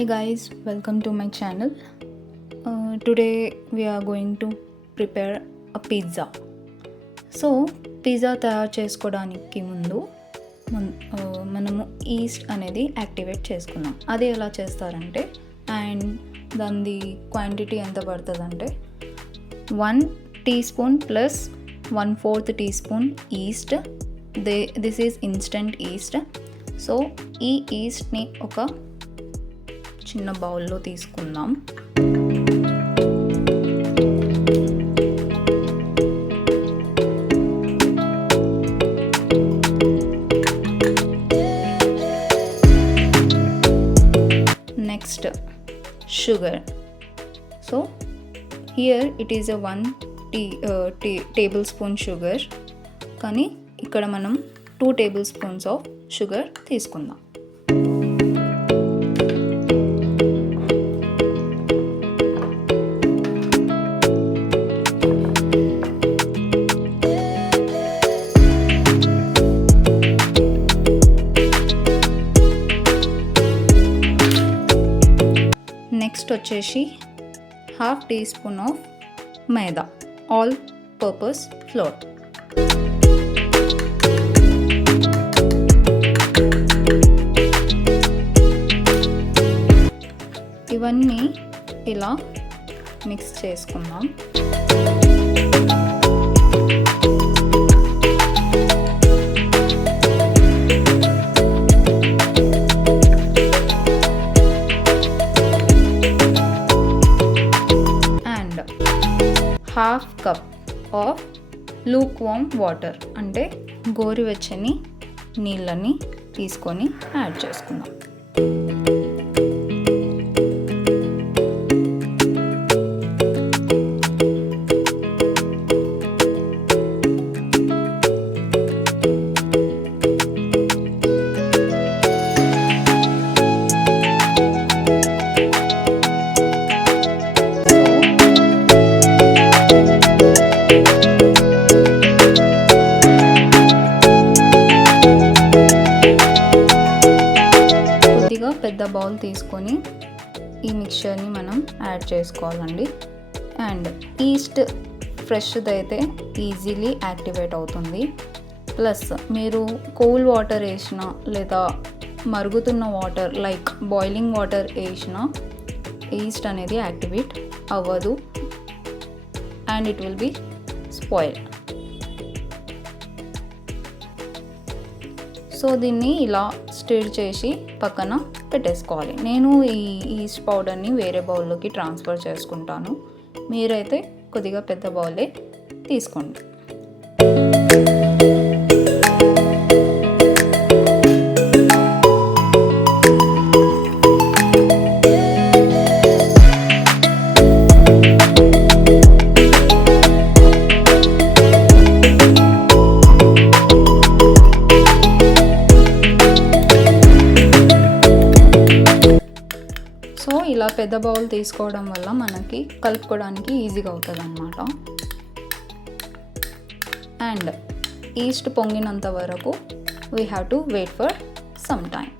Hi guys, welcome to my channel. Today we are going to prepare a pizza. So pizza తయారు చేసుకోవడానికి ముందు మనము ఈస్ట్ అనేది యాక్టివేట్ చేసుకున్నాం. అది ఎలా చేస్తారంటే అండ్ దాని క్వాంటిటీ ఎంత పడుతుందంటే 1 teaspoon plus 1/4 teaspoon east. This is instant east. So ఈ ఈస్ట్ని ఒక చిన్న బౌల్లో తీసుకుందాం. Next sugar. So here it is a 1 tablespoon sugar, కానీ ఇక్కడ మనం 2 tablespoons ఆఫ్ షుగర్ తీసుకుందాం. నెక్స్ట్ వచ్చేసి 1/2 teaspoon of maida, all purpose floor. ఇవన్నీ ఇలా మిక్స్ చేసుకుందాం. అండ్ 1/2 cup of Luke warm water, అంటే గోరువెచ్చని నీళ్ళని తీసుకొని యాడ్ చేసుకుందాం. పెద్ద బౌల్ తీసుకొని ఈ మిక్చర్ని మనం యాడ్ చేసుకోవాలండి. అండ్ ఈస్ట్ ఫ్రెష్ది అయితే ఈజీలీ యాక్టివేట్ అవుతుంది. ప్లస్ మీరు కూల్ వాటర్ వేసినా లేదా మరుగుతున్న వాటర్ లైక్ బాయిలింగ్ వాటర్ వేసినా ఈస్ట్ అనేది యాక్టివేట్ అవ్వదు and it will B spoil. So దీన్ని ఇలా స్టిర్ చేసి పక్కన పెట్టేసుకోవాలి. నేను ఈ ఈస్ట్ పౌడర్ని వేరే బౌల్లోకి ట్రాన్స్ఫర్ చేసుకుంటాను. మీరైతే కొద్దిగా పెద్ద బౌలే తీసుకోండి. సో ఇలా పెద్ద బౌల్ తీసుకోవడం వల్ల మనకి కలుపుకోవడానికి ఈజీగా అవుతుంది అన్నమాట. అండ్ ఈస్ట్ పొంగినంత వరకు we have to wait for some time.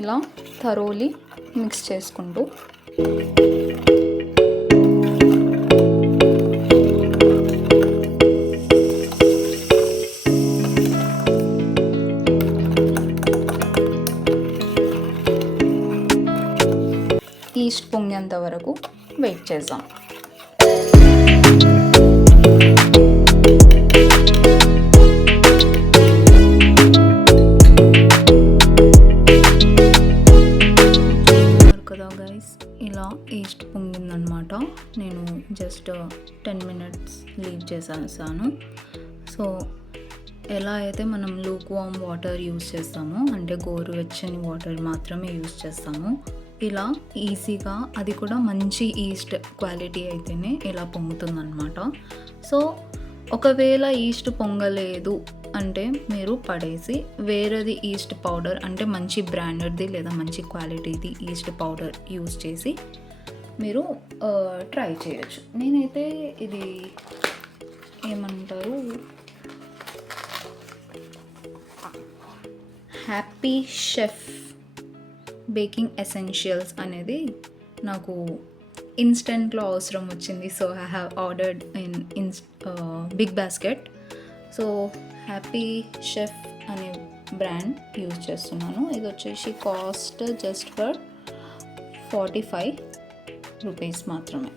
ఇలా థరోలీ మిక్స్ చేసుకుంటూ ఈస్ట్ పొంగేంత వరకు వెయిట్ చేద్దాం. ఇలా ఈస్ట్ పొంగిందనమాట. నేను జస్ట్ 10 minutes లీవ్ చేసేసాను. సో ఎలా అయితే మనం లూక్ వామ్ వాటర్ యూస్ చేస్తామో, అంటే గోరువెచ్చని వాటర్ మాత్రమే యూస్ చేస్తామో, ఇలా ఈజీగా అది కూడా మంచి ఈస్ట్ క్వాలిటీ అయితేనే ఇలా పొంగుతుందన్నమాట. సో ఒకవేళ ఈస్ట్ పొంగలేదు అంటే మీరు పడేసి వేరేది ఈస్ట్ పౌడర్ అంటే మంచి బ్రాండెడ్ది లేదా మంచి క్వాలిటీది ఈస్ట్ పౌడర్ యూస్ చేసి మీరు ట్రై చేయొచ్చు. నేనైతే ఇది ఏమంటారు హ్యాపీ షెఫ్ బేకింగ్ ఎసెన్షియల్స్ అనేది నాకు ఇన్స్టెంట్లో అవసరం వచ్చింది. So I have ordered in big basket. So happy chef అనే బ్రాండ్ యూజ్ చేస్తున్నాను. ఇది వచ్చేసి కాస్ట్ జస్ట్ ఫర్ 45 రూపీస్ మాత్రమే.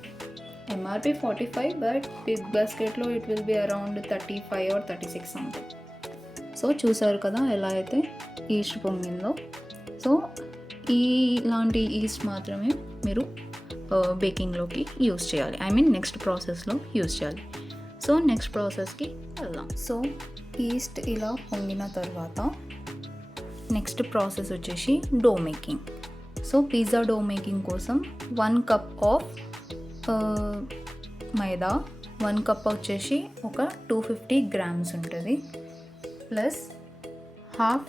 ఎంఆర్పి 45, బట్ బిగ్ బాస్కెట్లో it will be around 35 or 36 something. So చూసారు కదా ఎలా అయితే ఈస్ట్ పొంగిందో. సో ఇలాంటి ఈస్ట్ మాత్రమే మీరు బేకింగ్లోకి యూస్ చేయాలి. ఐ మీన్ నెక్స్ట్ ప్రాసెస్లో యూస్ చేయాలి. సో నెక్స్ట్ ప్రాసెస్కి వెళ్దాం. సో ఈస్ట్ ఇలా పొంగిన తర్వాత నెక్స్ట్ ప్రాసెస్ వచ్చేసి dough making. So pizza dough making కోసం 1 కప్ ఆఫ్ మైదా, 1 కప్ వచ్చేసి ఒక 250 grams ఉంటుంది, plus half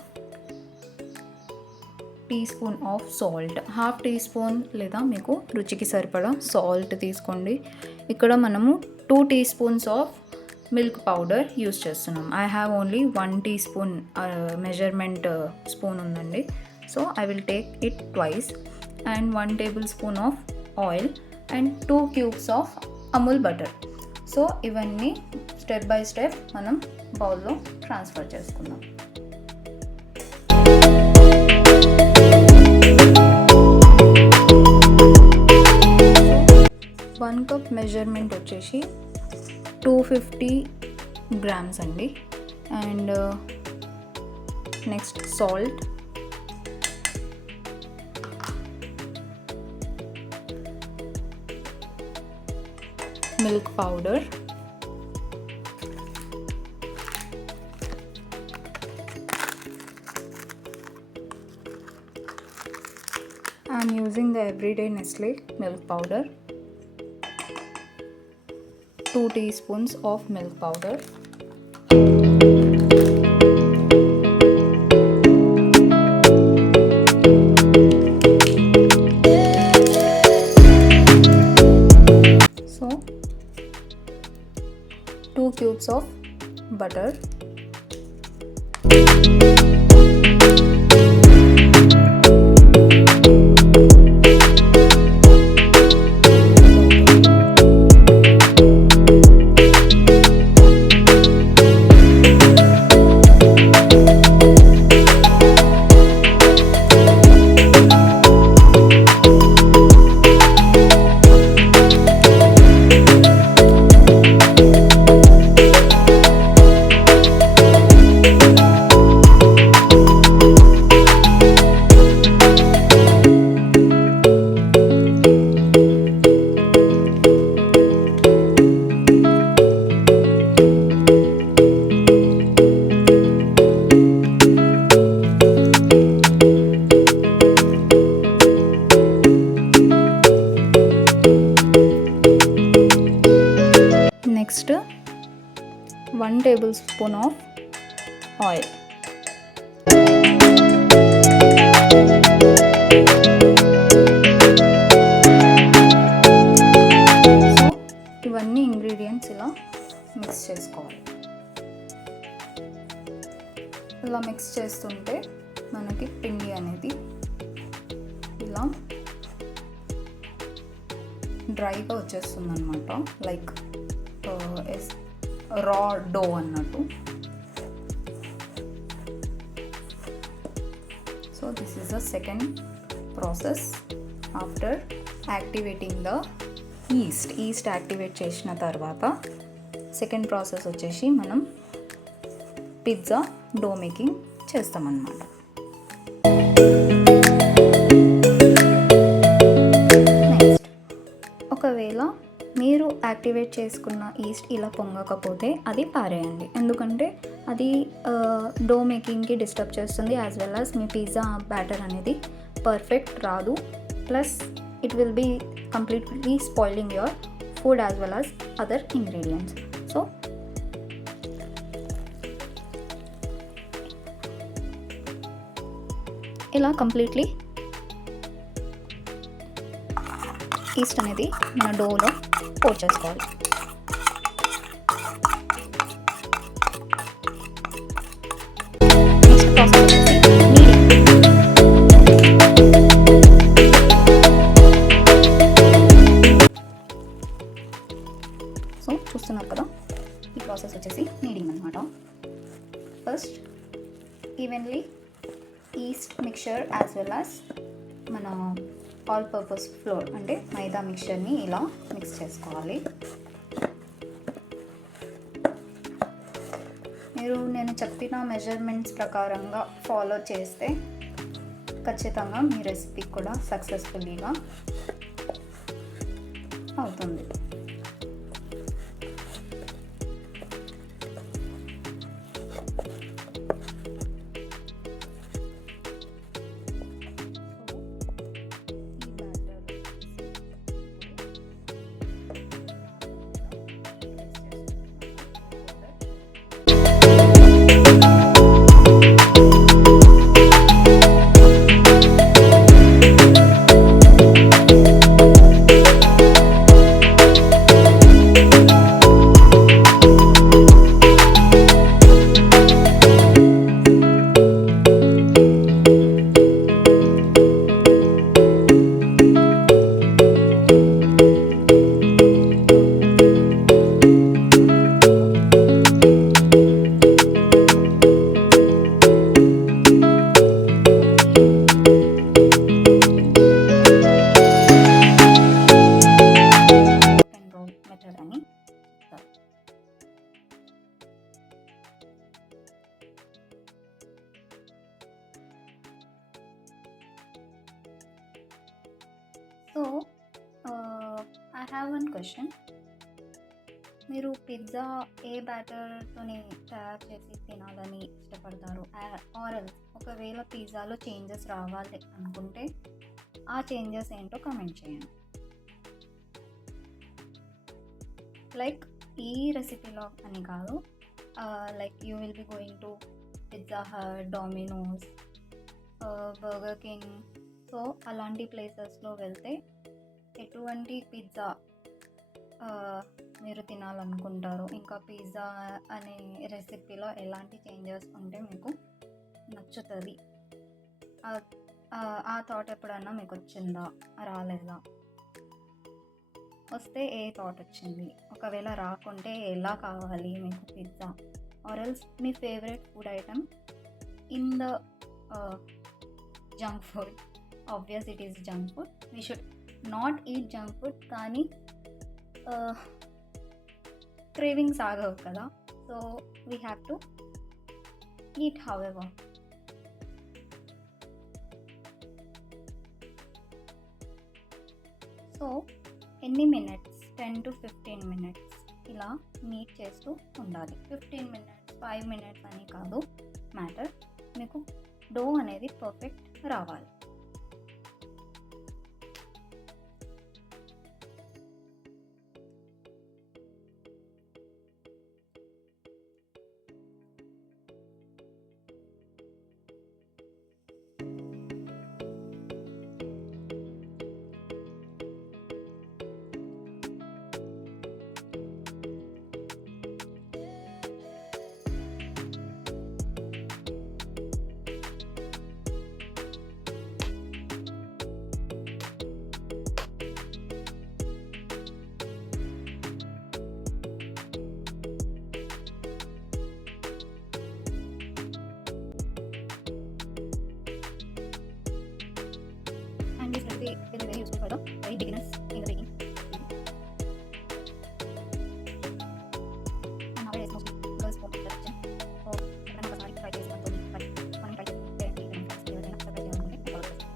teaspoon of salt. Half teaspoon లేదా మీకు రుచికి సరిపడా సాల్ట్ తీసుకోండి. ఇక్కడ మనము 2 teaspoons of milk powder use చేస్తున్నాం. I have only 1 teaspoon measurement spoon ఉందండి. So I will take it twice. And 1 tablespoon of oil and 2 cubes of Amul butter. So ఇవన్నీ స్టెప్ బై స్టెప్ మనం బౌల్లో ట్రాన్స్ఫర్ చేసుకుందాం. 1 cup measurement వచ్చేసి 250 grams అండి. And next salt, milk powder, I'm using the everyday Nestle milk powder, 2 teaspoons of milk powder, so 2 cubes of butter, next 1 tablespoon of oil. So ఇవన్నీ ఇంగ్రీడియంట్స్ ఇలా మిక్స్ చేసుకోవాలి. ఇలా మిక్స్ చేస్తుంటే మనకి పిండి అనేది ఇలా డ్రైగా వచ్చేస్తుంది అనమాట, లైక్ రా డో అన్నట్టు. So this is the second process after activating the east activate చేసిన తర్వాత సెకండ్ ప్రాసెస్ వచ్చేసి మనం పిజ్జా డో మేకింగ్ చేస్తామన్నమాట. నెక్స్ట్, ఒకవేళ మీరు యాక్టివేట్ చేసుకున్న ఈస్ట్ ఇలా పొంగకపోతే అది పారేయండి, ఎందుకంటే అది డో మేకింగ్కి డిస్టర్బ్ చేస్తుంది, యాజ్ వెల్ యాజ్ మీ పిజ్జా బ్యాటర్ అనేది పర్ఫెక్ట్ రాదు, plus it will be completely spoiling your food as well as other ingredients. So ఇలా కంప్లీట్లీ ఈస్ట్ అనేది మన డోలో కోట్ చేసుకోవాలి. నెక్స్ట్ ప్రాసెస్ వచ్చేసి kneading. సో చూస్తున్నారు కదా, ఈ ప్రాసెస్ వచ్చేసి నీడింగ్ అనమాట. First evenly yeast mixture as well as మన ఆల్ పర్పస్ ఫ్లోర్ అంటే మైదా మిక్చర్ని ఇలా మిక్స్ చేసుకోవాలి. మీరు నేను చెప్పిన మెజర్మెంట్స్ ప్రకారంగా ఫాలో చేస్తే ఖచ్చితంగా మీ రెసిపీ కూడా సక్సెస్ఫుల్లీగా అవుతుంది. So I have one question. మీరు పిజ్జా ఏ బ్యాటర్తోని తయారు చేసి తినాలని ఇష్టపడతారు? ఆరల్స్ ఒకవేళ పిజ్జాలో చేంజెస్ రావాలి అనుకుంటే ఆ చేంజెస్ ఏంటో కామెంట్ చేయండి. లైక్ ఈ రెసిపీలో అని కాదు, like you will be going to Pizza Hut, Domino's, Burger King, so అలాంటి ప్లేసెస్లో వెళ్తే ఎటువంటి పిజ్జా మీరు తినాలనుకుంటారు, ఇంకా పిజ్జా అనే రెసిపీలో ఎలాంటి చేంజెస్ ఉంటే మీకు నచ్చుతుంది, ఆ థాట్ ఎప్పుడన్నా మీకు వచ్చిందా, రాలేదా? వస్తే ఏ థాట్ వచ్చింది? ఒకవేళ రాకుంటే ఎలా కావాలి మీకు pizza? Or else me favourite food item in the junk food. Obvious it is junk food, we should not eat junk food, కానీ క్రేవింగ్స్ ఆగవు కదా, so we have to eat how ever. So ఎన్ని మినిట్స్? 10 to 15 minutes ఇలా నీట్ చేస్తూ ఉండాలి. 15 minutes 5 minutes అని కాదు మ్యాటర్, మీకు డో అనేది పర్ఫెక్ట్ రావాలి. And this recipe is very useful for the very beginners in the baking. And nowadays mostly girls want to kitchen. So ఎప్పుడైనా ఒకసారి ట్రై చేసి అనుకోండి, బట్ మనం ట్రై చేసి పేరెంట్కి ఎవరికైనా సర్ప్రైజ్ చేయాలనుకుంటే ఫాలో చేస్తాం.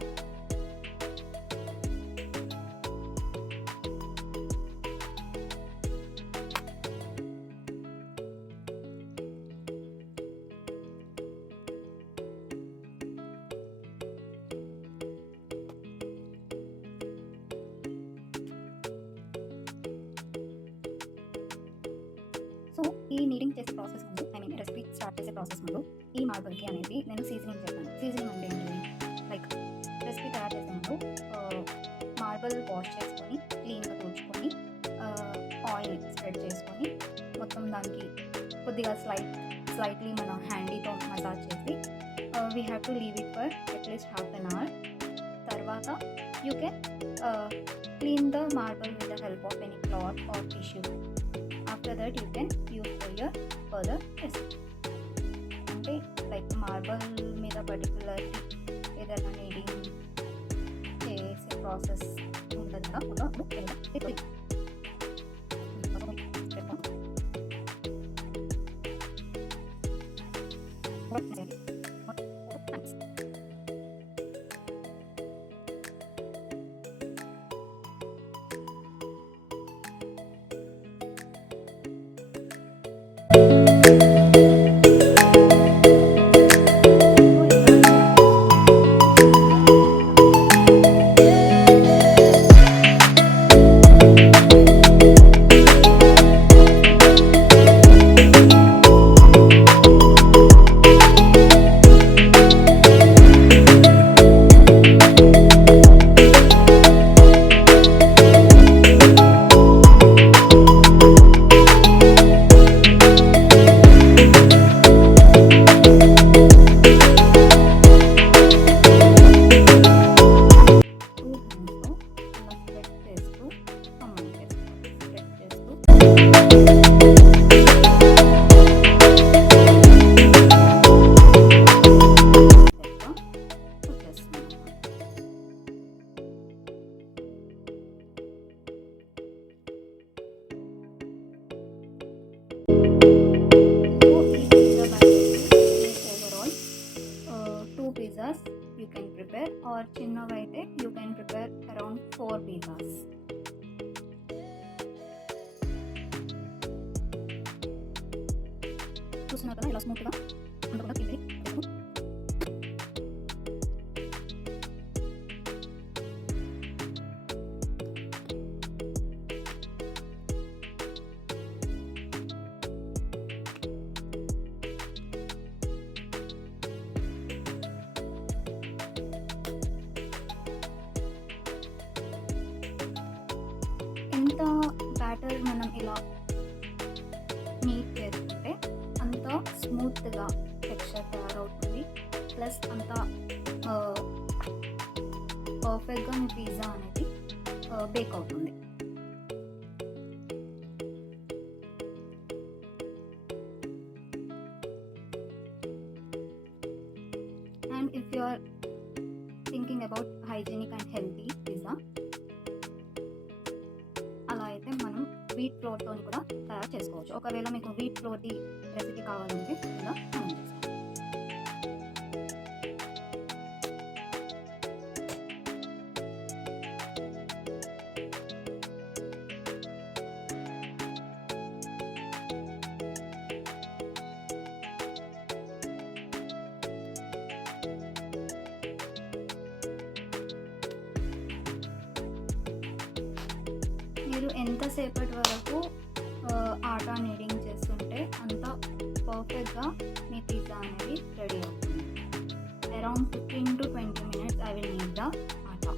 సో ఈ నీడింగ్ చేసే ప్రాసెస్ ముందు, రెసిపీ స్టార్ట్ చేసే ప్రాసెస్ ముందు ఈ మార్బల్కి అనేది నేను సీజనింగ్ చేస్తాను. సీజనింగ్ అంటే ఏంటి? లైక్ రెసిపీ తయారు చేసే ముందు మార్బల్ వాష్ చేసుకొని క్లీన్గా తుడుచుకొని ఆయిల్ స్ప్రెడ్ చేసుకొని మొత్తం దానికి కొద్దిగా స్లైట్లీ మన హ్యాండీతో మసాజ్ చేసి we have to leave it for at least half an hour. తర్వాత you can clean the marble with the help of any cloth or tissue. After that you can use for your further recipe. అంటే like marble మీద particular ఏదైనా kneading చేసే process ఉంటుంది కదా. Pizzas you can prepare, or చిన్నవైతే you can prepare around 4 pizzas. చూస్తున్నారు కదా ఇలా స్మూత్గా ఉండకుండా కిందకి ఎంత బ్యాటర్ మనం ఇలా నీట్ చేసుకుంటే అంత స్మూత్గా టెక్స్చర్ తయారవుతుంది. ప్లస్ అంత పర్ఫెక్ట్గా మీ పిజ్జా అనేది బేక్ అవుతుంది. And if you are thinking about hygienic and healthy pizza, అలా అయితే మనం వీట్ ఫ్లోర్తో కూడా తయారు చేసుకోవచ్చు. ఒకవేళ మీకు వీట్ ఫ్లోర్ది రెసిపీ కావాలంటే ఇలా మనం చేస్తాం. మీరు ఎంతసేపటి వరకు ఆటా నీడింగ్ చేస్తుంటే అంత పర్ఫెక్ట్గా మీ పిజ్జా అనేది రెడీ అవుతుంది. అరౌండ్ 15 to 20 minutes I will need the ఆటా.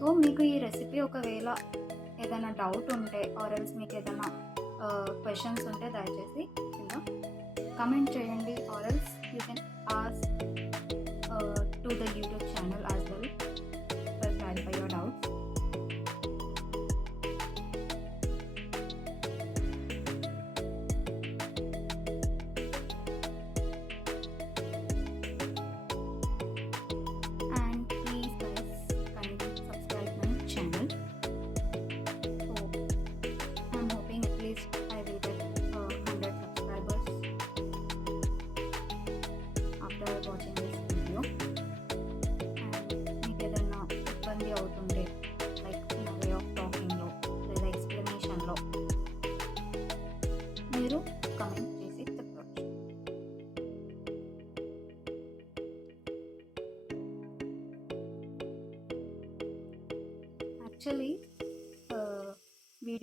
సో మీకు ఈ రెసిపీ ఒకవేళ ఏదైనా డౌట్ ఉంటే ఆర్ ఎల్స్ మీకు ఏదైనా క్వశ్చన్స్ ఉంటే దయచేసి కింద కమెంట్ చేయండి, or else you can ask to the YouTube channel as well for clarify your doubts. And please guys, kindly subscribe my channel. So I'm hoping at least I will get 100 subscribers after watching this video. And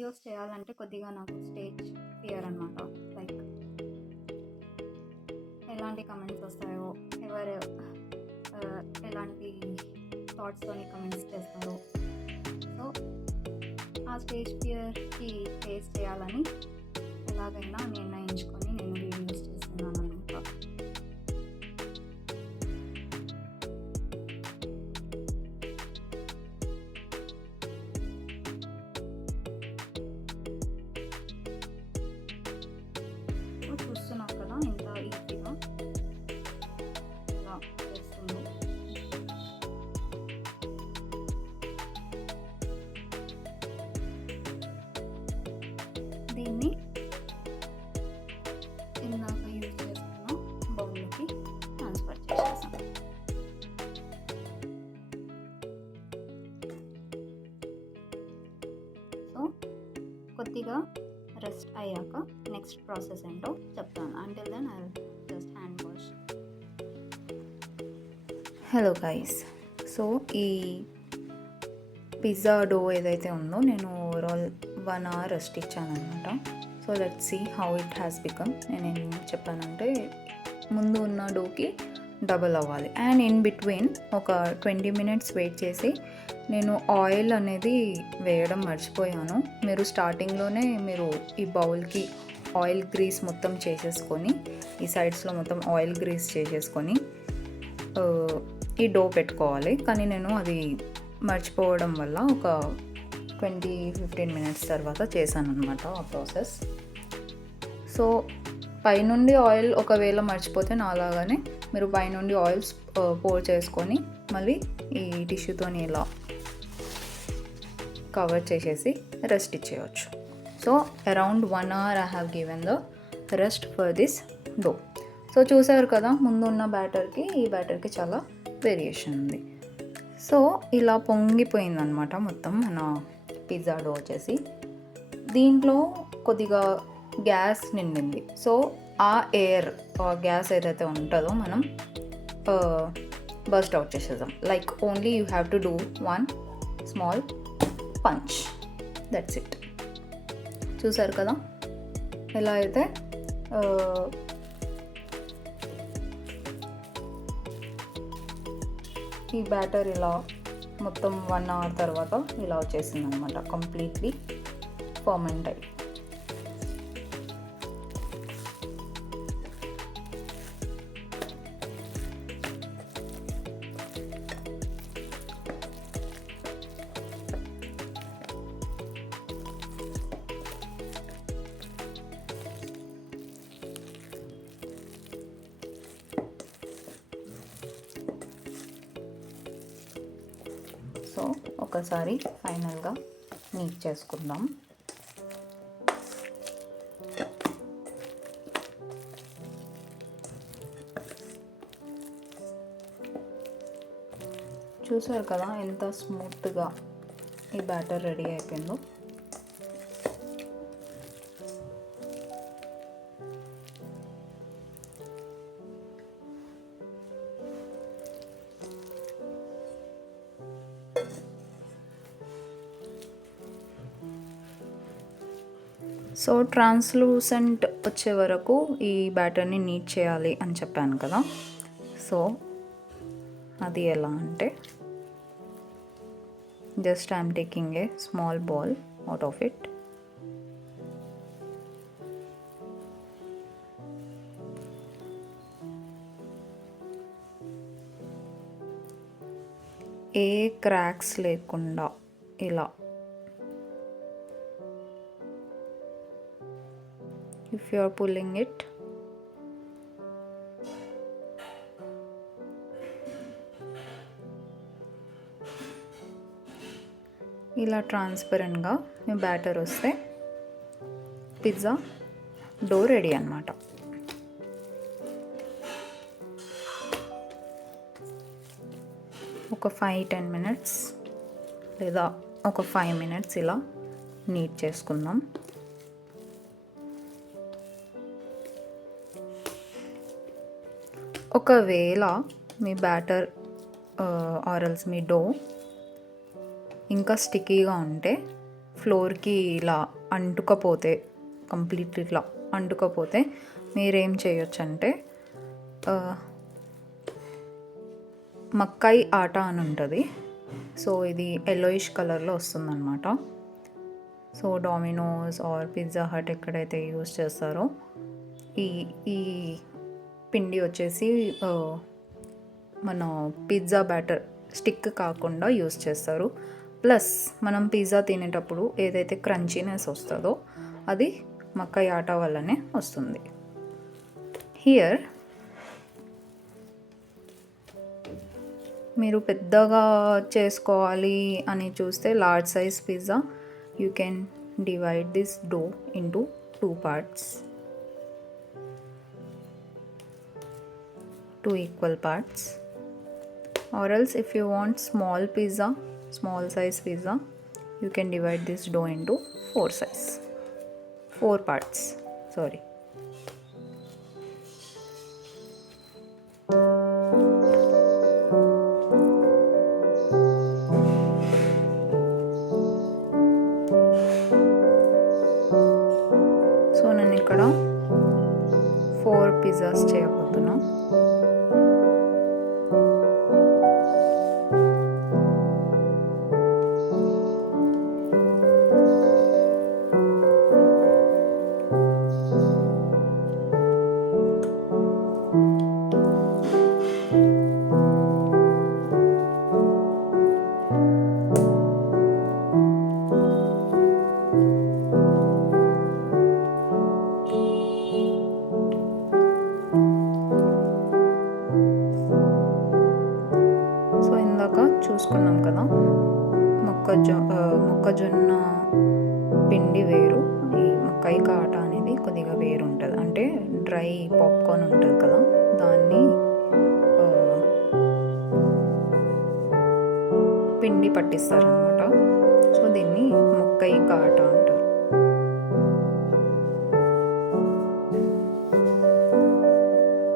videos చేయాలంటే కొద్దిగా నాకు stage fear అనమాట. లైక్ ఎలాంటి కమెంట్స్ వస్తాయో, ఎవరు ఎలాంటి థాట్స్తోని కమెంట్స్ చేస్తారో, సో ఆ స్టేజ్ ఫియర్కి ఫేస్ చేయాలని ఎలాగైనా నిర్ణయించుకొని నేను వీడియోస్ చేస్తున్నాను అనమాట. చూస్తున్నాం కదా ఇంత ఈజీగా ఇలా చేస్తుంది. దీన్ని ఇందాక యూజ్ చేసుకున్న బౌల్లోకి ట్రాన్స్ఫర్ చేసేసాం. సో కొద్దిగా రెస్ట్ అయ్యాక నెక్స్ట్ ప్రాసెస్ ఏంటో చెప్తాను. Until then I just hand wash. Hello guys, so ఈ పిజ్జా డో ఏదైతే ఉందో నేను ఓవరాల్ 1 hour రెస్ట్ ఇచ్చాను అనమాట. So let's see how it has become. నేనేం చెప్పానంటే ముందు ఉన్న డోకి డబల్ అవ్వాలి, అండ్ ఇన్ బిట్వీన్ ఒక 20 minutes వెయిట్ చేసి నేను ఆయిల్ అనేది వేయడం మర్చిపోయాను. మీరు స్టార్టింగ్లోనే మీరు ఈ బౌల్కి ఆయిల్ గ్రీస్ మొత్తం చేసేసుకొని, ఈ సైడ్స్లో మొత్తం ఆయిల్ గ్రీస్ చేసేసుకొని ఈ డో పెట్టుకోవాలి. కానీ నేను అది మర్చిపోవడం వల్ల ఒక 20-15 minutes తర్వాత చేశాను అనమాట ఆ ప్రాసెస్. సో పైనుండి ఆయిల్ ఒకవేళ మర్చిపోతే నాలాగానే మీరు పైనుండి ఆయిల్ పోర్ చేసుకొని మళ్ళీ ఈ టిష్యూతోని ఇలా కవర్ చేసేసి రెస్ట్ ఇచ్చేయచ్చు. So around 1 hour I have given the rest for this dough. So చూసారు కదా, ముందు ఉన్న బ్యాటర్కి ఈ బ్యాటర్కి చాలా వేరియేషన్ ఉంది. సో ఇలా పొంగిపోయిందనమాట మొత్తం మన పిజ్జా డో వచ్చేసి. దీంట్లో కొద్దిగా గ్యాస్ నిండింది. సో ఆ ఎయిర్, గ్యాస్ ఏదైతే ఉంటుందో మనం బస్ట్ అవుట్ చేసేద్దాం. Like only you have to do 1 small punch, that's it. చూసారు కదా ఎలా అయితే ఈ బ్యాటర్ ఇలా మొత్తం 1 hour తర్వాత ఇలా వచ్చేసింది అనమాట, కంప్లీట్లీ ఫర్మెంట్ అయ్యి. సో ఒకసారి ఫైనల్గా నీట్ చేసుకుందాం. చూసారు కదా ఎంత స్మూత్గా ఈ బ్యాటర్ రెడీ అయిపోయిందో. సో ట్రాన్స్లూసెంట్ వచ్చే వరకు ఈ బ్యాటర్ని నీట్ చేయాలి అని చెప్పాను కదా. సో అది ఎలా అంటే just I'm taking a small ball out of it. ఏ క్రాక్స్ లేకుండా ఇలా, if you are pulling it, ఇలా ట్రాన్స్పరెంట్గా మీ బ్యాటర్ వస్తే పిజ్జా డో రెడీ అన్నమాట. ఒక 5-10 minutes లేదా ఒక 5 minutes ఇలా నీట్ చేసుకుందాం. ఒకవేళ మీ బ్యాటర్ ఆరల్స్ మీ డో ఇంకా స్టిక్కీగా ఉంటే ఫ్లోర్కి ఇలా అంటుకపోతే, కంప్లీట్లీ ఇట్లా అంటుకపోతే మీరేం చేయొచ్చు అంటే మక్కాయి ఆటా అని ఉంటుంది. సో ఇది ఎల్లోయిష్ కలర్లో వస్తుందన్నమాట. So Domino's or Pizza Hut ఎక్కడైతే యూస్ చేస్తారో ఈ ఈ పిండి వచ్చేసి మన పిజ్జా బ్యాటర్ స్టిక్ కాకుండా యూస్ చేస్తారు. ప్లస్ మనం పిజ్జా తినేటప్పుడు ఏదైతే క్రంచీనెస్ వస్తుందో అది మక్కాయి ఆటా వల్లనే వస్తుంది. హియర్ మీరు పెద్దగా చేసుకోవాలి అని చూస్తే large size pizza you can divide this dough into 2 parts, 2 equal parts. Or else if you want small size pizza, you can divide this dough into 4 parts. Sorry. So నేను ఇక్కడ 4 పిజ్జాస్ చేయబోతున్నా. చూసుకున్నాం కదా, మొక్కజొన్న పిండి వేరు, ఈ మక్కాయి ఆటా అనేది కొద్దిగా వేరు ఉంటుంది. అంటే డ్రై పాప్కార్న్ ఉంటుంది కదా, దాన్ని పిండి పట్టిస్తారనమాట. సో దీన్ని మక్కాయి ఆటా అంటారు.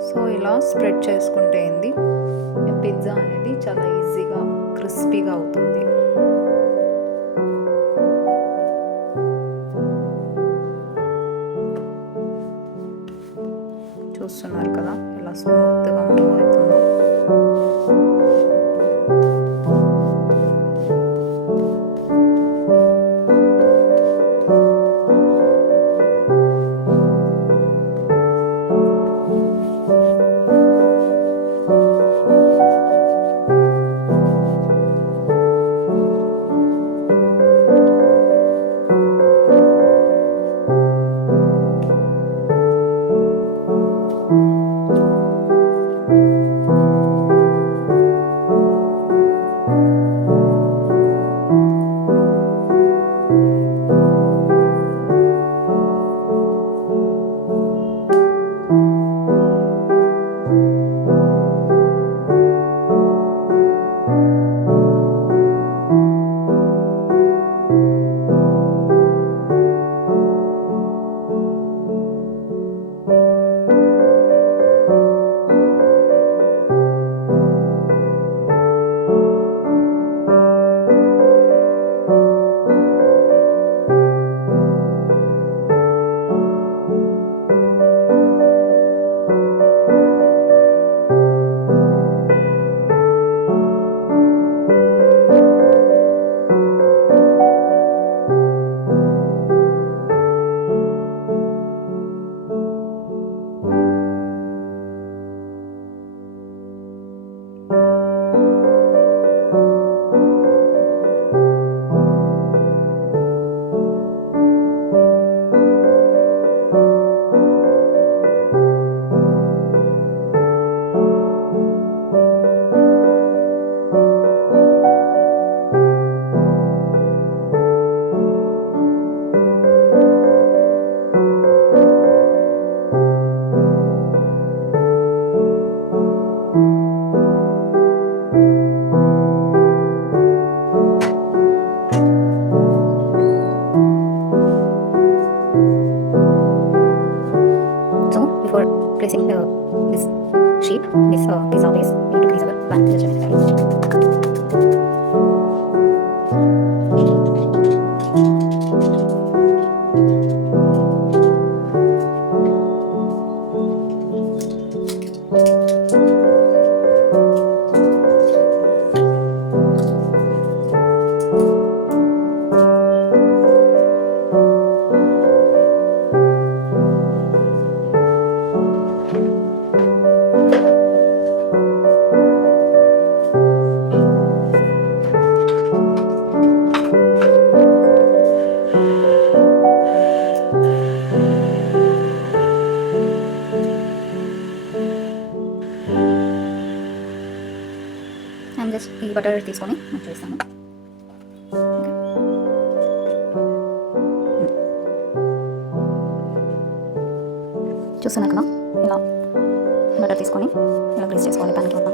సో ఇలా స్ప్రెడ్ చేసుకుంటే ఏంది, పిజ్జా అనేది చాలా ఈజీగా క్రిస్పీగా అవుతుంది. చూస్తున్నారు కదా ఎలా స్మూత్గా మూవ్ అవుతుందో. Placing this sheet, this pizza base, we need to place our pan in the general. First ఈ బటర్ తీసుకొని నేను చేస్తాను. చూస్తున్నా కదా, ఇలా బటర్ తీసుకొని ఇలా గ్రీస్ చేసుకోవాలి ప్యాన్కి మొత్తం.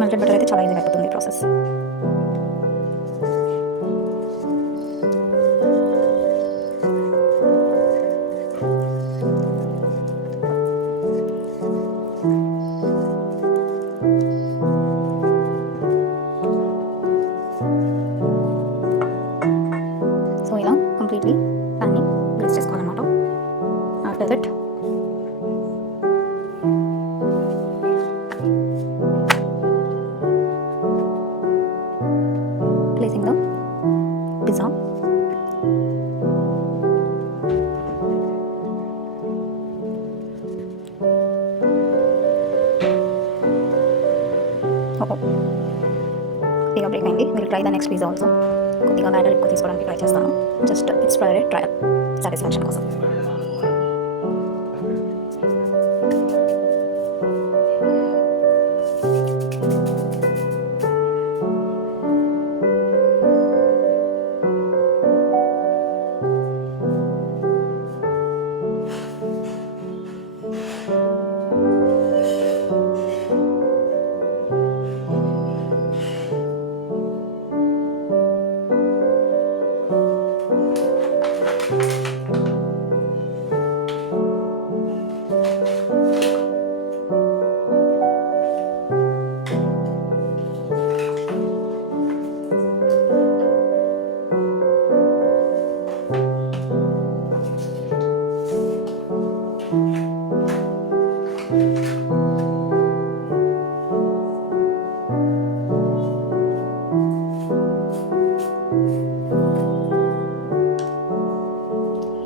మెల్టెడ్ బటర్ అయితే చాలా ఈజీగా అయిపోతుంది ప్రాసెస్. సో ఇలా కంప్లీట్లీ ప్యాన్ని గ్రీస్ చేసుకోవాలన్నమాట. After that placing the pizza. కొద్దిగా బ్రేక్ అయింది. మీరు try the next pizza also. కొద్దిగా బ్యాటర్ ఎక్కువ తీసుకోవడానికి ట్రై చేస్తాను. Just it's for trial satisfaction కోసం.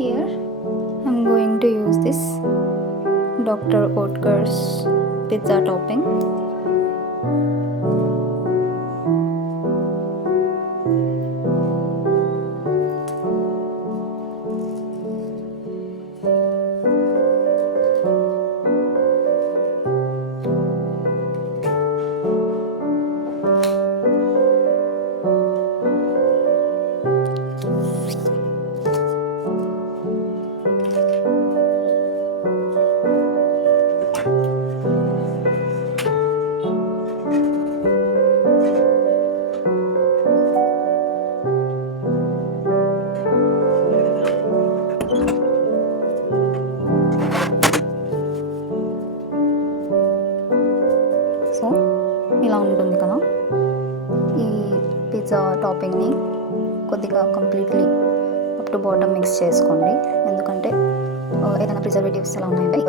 Here I'm going to use this Dr. Oetker's pizza topping. So ఇలా ఉంటుంది కదా. ఈ పిజ్జా టాపింగ్ని కొద్దిగా completely up to bottom mix చేసుకోండి. ఎందుకంటే ఏదైనా ప్రిజర్వేటివ్స్ అలా ఉన్నాయంటే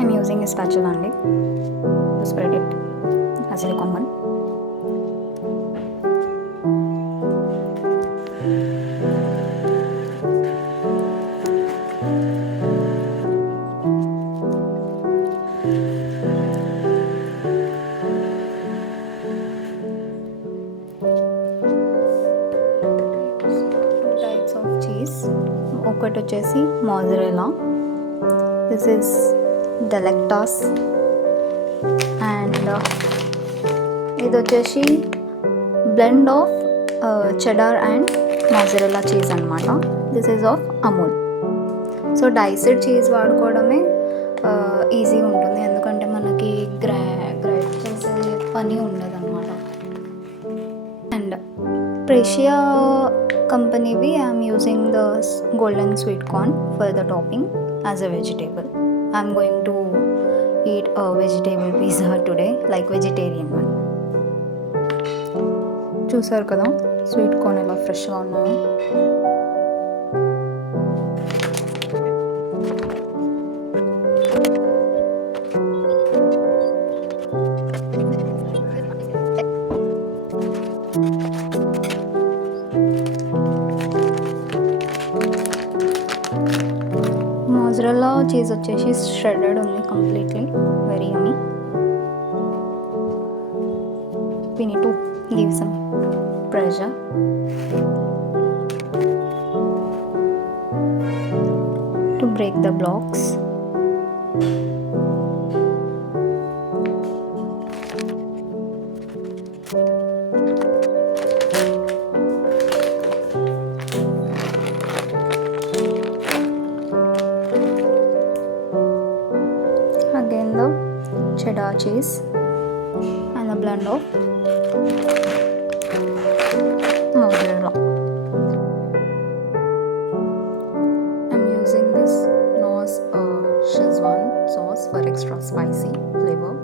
I'm using a spatula అండి to spread it, a silicone one. Two types of cheese. ఒకటి వచ్చేసి mozzarella. This is Delectas and ఇది వచ్చేసి blend of cheddar and mozzarella cheese అనమాట. This is of Amul. So diced cheese వాడుకోవడమే ఈజీగా ఉంటుంది, ఎందుకంటే మనకి గ్రైండ్ చేసే పని ఉండదు అనమాట. అండ్ ప్రెషియా కంపెనీవి I'm using the golden sweet corn for the topping as a vegetable. I'm going to eat a vegetable pizza today, like vegetarian one. చూసారు కదా స్వీట్ కార్న్ ఎలా ఫ్రెష్గా ఉన్నాయో. మోజరెల్లా చీజ్ వచ్చేసి ష్రెడెడ్ ఉంది completely, very yummy. We need to give some pressure. To break the blocks. Again the cheddar cheese and the blend of mozzarella. I'm using this Noz Szechuan sauce for extra spicy flavor.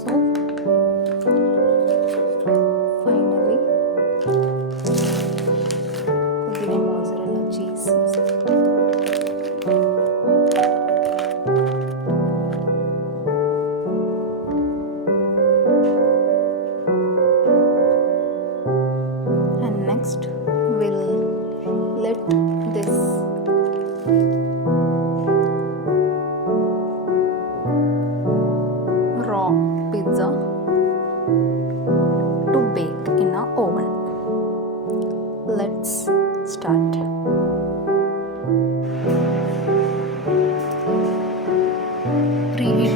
So finally the mozzarella cheese. And next we'll let this raw pizza to bake in a oven. Let's start. Preheat